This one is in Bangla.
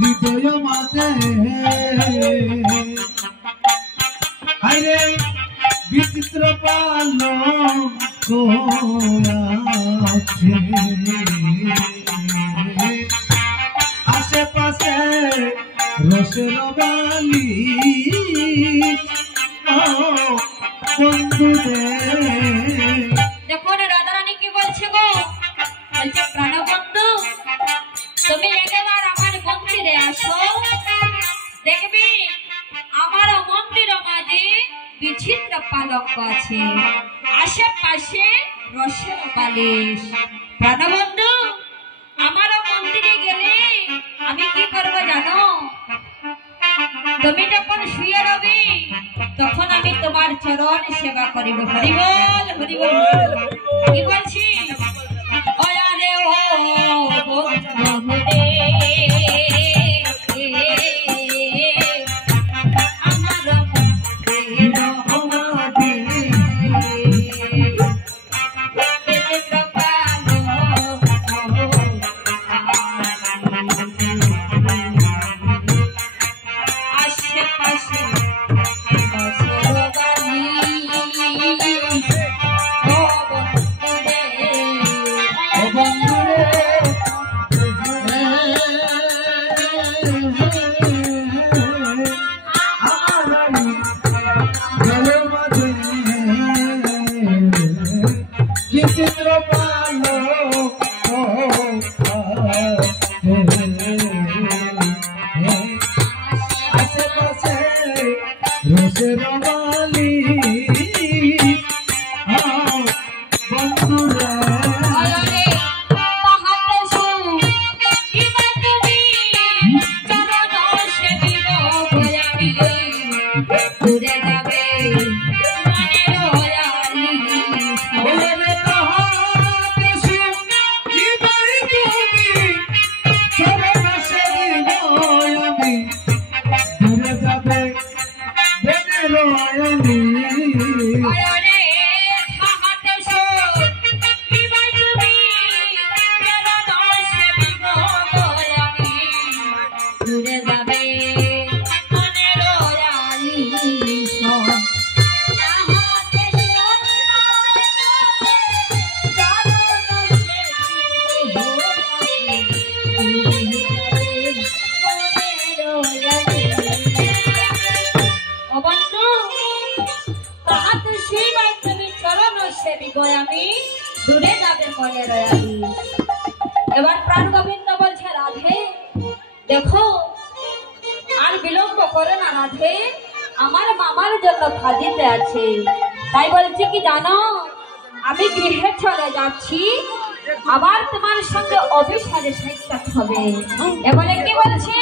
হৃদয় মাঝে আরে বিচিত্র পালক আছে আশেপাশে রসের বালি বন্ধুদের দেখুন রাধারানী কি বলছে গো, বলছে প্রাণবন্ধু তুমি একবার আমার মন্দিরে আসো, দেখবি আমার মন্দির মাঝে বিচিত্র পালঙ্ক আছে, আশেপাশে রসের বালিশ। প্রাণবন্ধু আমার মন্দিরে গেলে আমি কি করবো জানো? তুমি যখন শুয়ে রবি তখন আমি তোমার চরণ সেবা করিব। হরিবল হরিবল। কি বলছি? ওরে ও বন্ধু রে আমার মন্দির মাঝে বিচিত্র পালঙ্ক আশেপাশে রসের বালিশ। ও বন্ধুরে বিচিত্র পালক আশেপাশে রসের বালি বন্ধুরা ঘুরে যাবে ঘুরে যাবে আমি দূরে যাবে মনে রয়ালি। এবার প্রাণ গোবিন্দ বলছে রাধে দেখো আর বিলম্ব করে না রাধে, আমার মামার জন্য খাদিতে আছে, তাই বলছে কি জানো আমি গৃহে চলে যাচ্ছি, আবার তোমার সঙ্গে অভিসারে সাক্ষাৎ হবে। এবারে কি বলছে?